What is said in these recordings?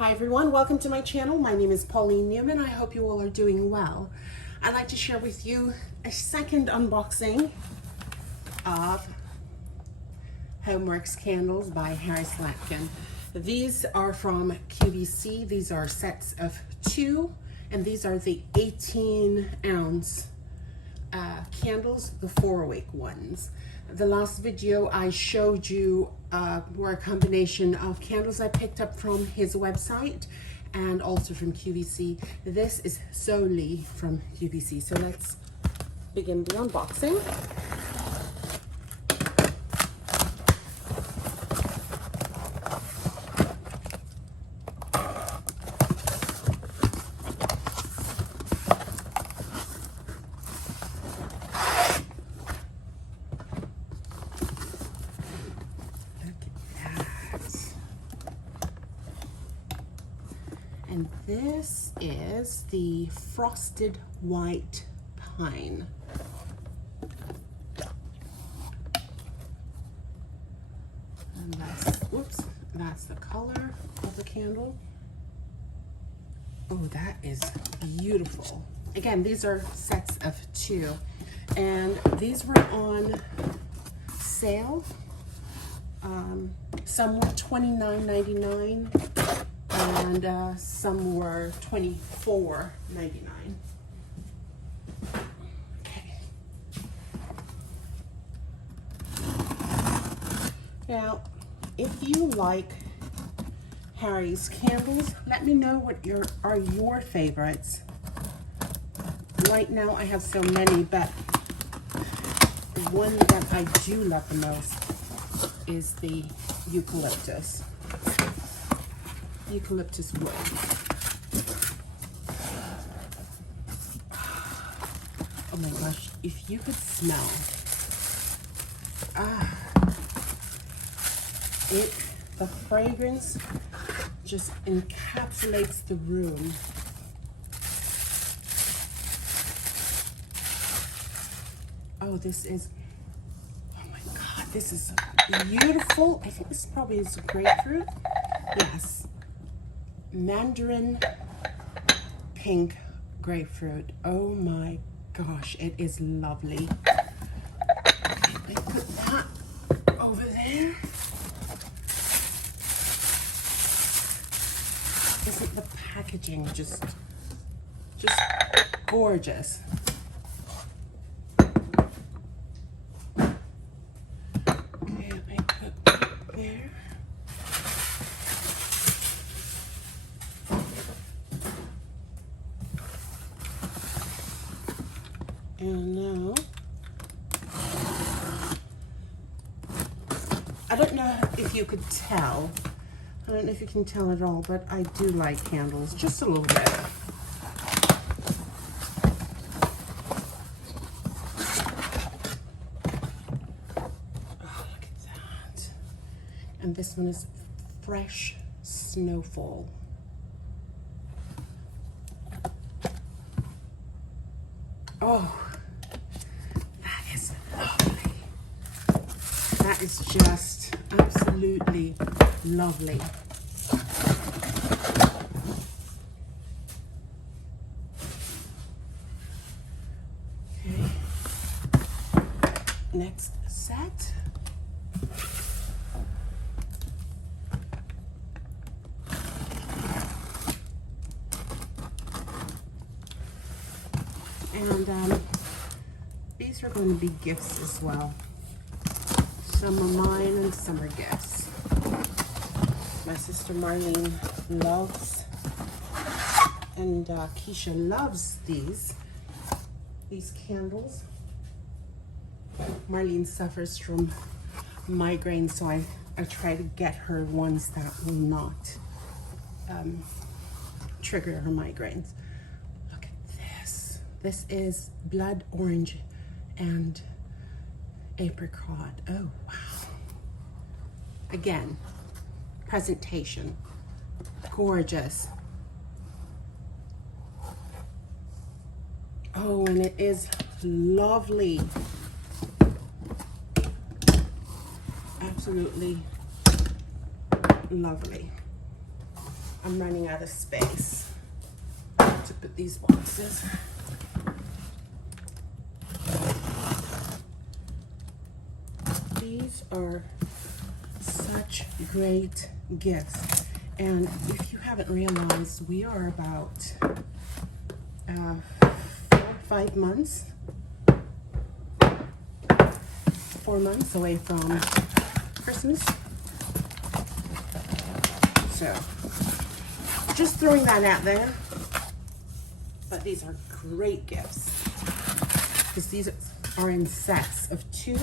Hi everyone, welcome to my channel. My name is Pauline Newman. I hope you all are doing well. I'd like to share with you a second unboxing of Homeworx Candles by Harry Slatkin. These are from QVC. These are sets of 2, and these are the 18-ounce candles, the 4-wick ones. The last video I showed you were a combination of candles I picked up from his website and also from QVC. This is solely from QVC. So let's begin the unboxing. And this is the Frosted White Pine. And that's the color of the candle. Oh, that is beautiful. Again, these are sets of 2, and these were on sale. Some were $29.99. and some were $24.99. Okay. Now, if you like Harry's candles, let me know what are your favorites. Right now I have so many, but the one that I do love the most is the eucalyptus wood. Oh my gosh, if you could smell the fragrance just encapsulates the room. Oh, oh my God, this is beautiful. I think this probably is a grapefruit. Yes. Mandarin pink grapefruit. Oh my gosh, it is lovely. Okay, let me put that over there. Isn't the packaging just gorgeous? Okay, let me put that there. And now, I don't know if you could tell. I don't know if you can tell at all, but I do like candles just a little bit. Oh, look at that. And this one is Fresh Snowfall. Oh, that is lovely. That is just absolutely lovely. Okay. Next set. And these are going to be gifts as well. Some are mine and some are gifts. My sister Marlene loves, and Keisha loves these candles. Marlene suffers from migraines, so I try to get her ones that will not trigger her migraines. Look at this. This is blood orange and apricot. Oh, wow. Again, presentation. Gorgeous. Oh, and it is lovely. Absolutely lovely. I'm running out of space to put these boxes. These are such great gifts. And if you haven't realized, we are about 4 months away from Christmas. So, just throwing that out there. But these are great gifts because these are in sets of 2.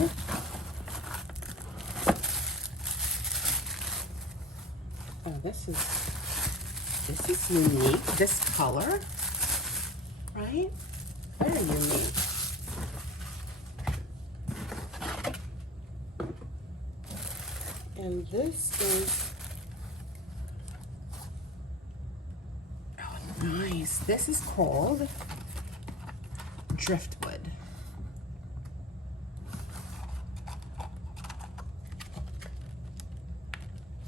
Oh, this is unique. This color, right? Very unique. And this is, oh, nice. This is called driftwood.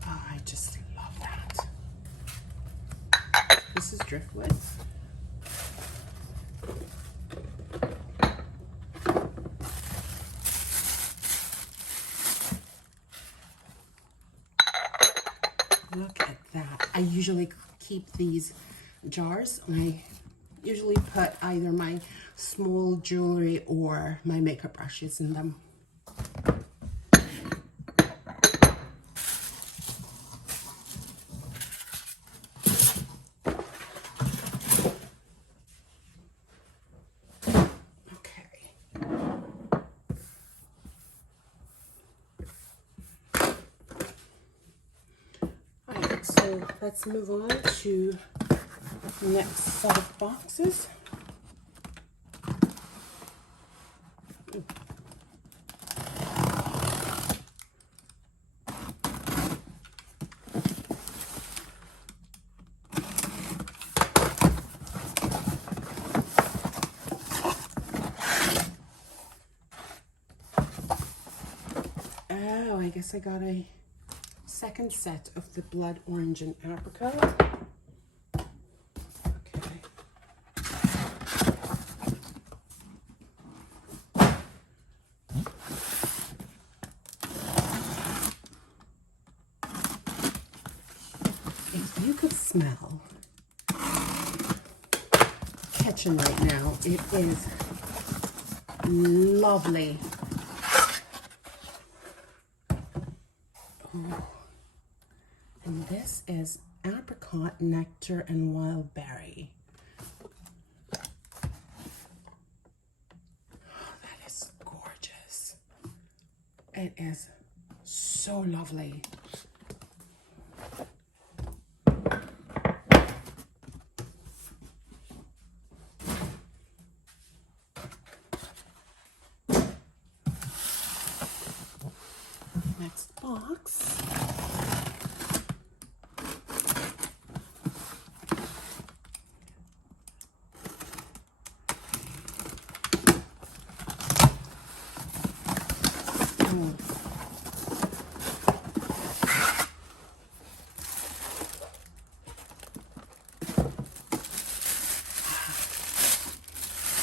Oh, I just love that. This is driftwood. Look at that. I usually keep these jars. I usually put either my small jewelry or my makeup brushes in them. So let's move on to the next set of boxes. Oh, I guess I got a second set of the blood orange and apricot. Okay. If you could smell the kitchen right now, it is lovely. Oh. And this is apricot, nectar, and wild berry. Oh, that is gorgeous. It is so lovely. Next box.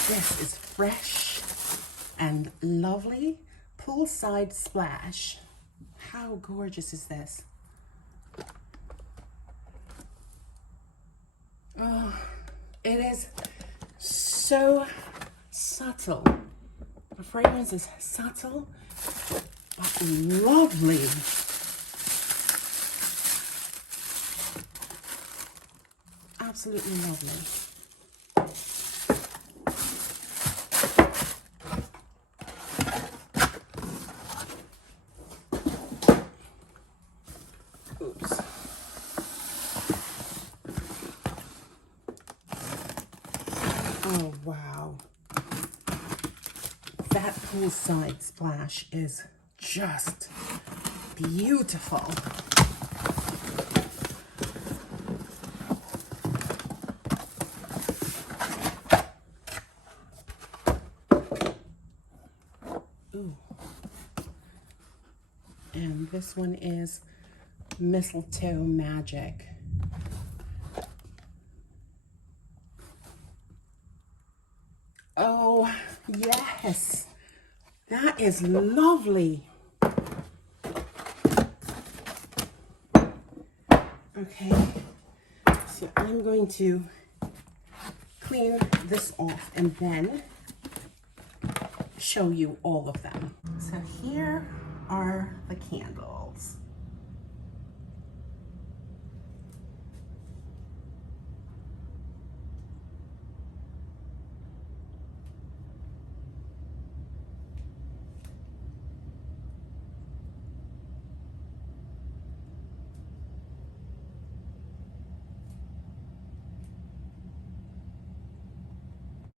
This is fresh and lovely poolside splash. How gorgeous is this? Oh, it is so subtle. The fragrance is subtle, but lovely. Absolutely lovely. Oops. Oh, wow. That poolside splash is just beautiful. Ooh. And this one is Mistletoe Magic. Yes, that is lovely. Okay, so I'm going to clean this off and then show you all of them. So here are the candles.